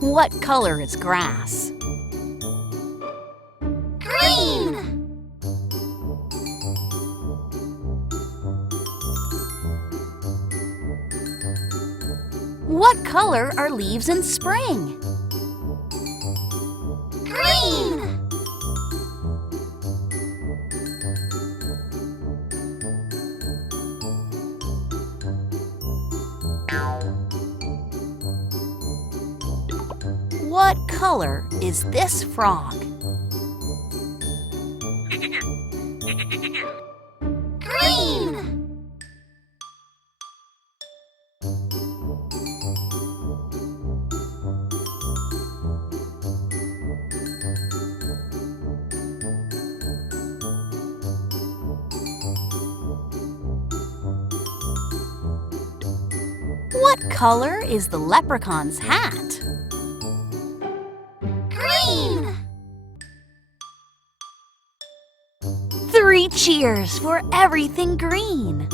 What color is grass? Green! What color are leaves in spring? Green! What color is this frog? Green! What color is the leprechaun's hat? Green! 3 cheers for everything green!